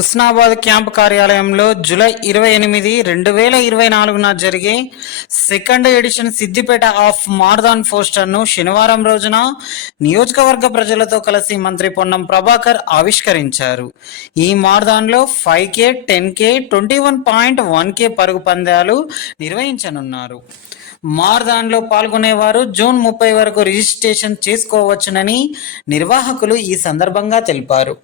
Husnabad camp కార్యాలయంలో July ఇరవై ఎనిమిది రెండు వేల ఇరవై నాలుగున జరిగే second edition Siddipet half marathon పోస్టర్ను శనివారం రోజున నియోజకవర్గ ప్రజలతో కలిసి మంత్రి పొన్నం ప్రభాకర్ ఆవిష్కరించారు. ఈ మార్దాన్లో five K ten K twenty one point one K పరుగు పందాలు నిర్వహించనున్నారు. మార్దాన్లో పాల్గొనేవారు జూన్ ముప్పై వరకు రిజిస్ట్రేషన్ చేసుకోవచ్చునని నిర్వాహకులు ఈ సందర్భంగా తెలిపారు.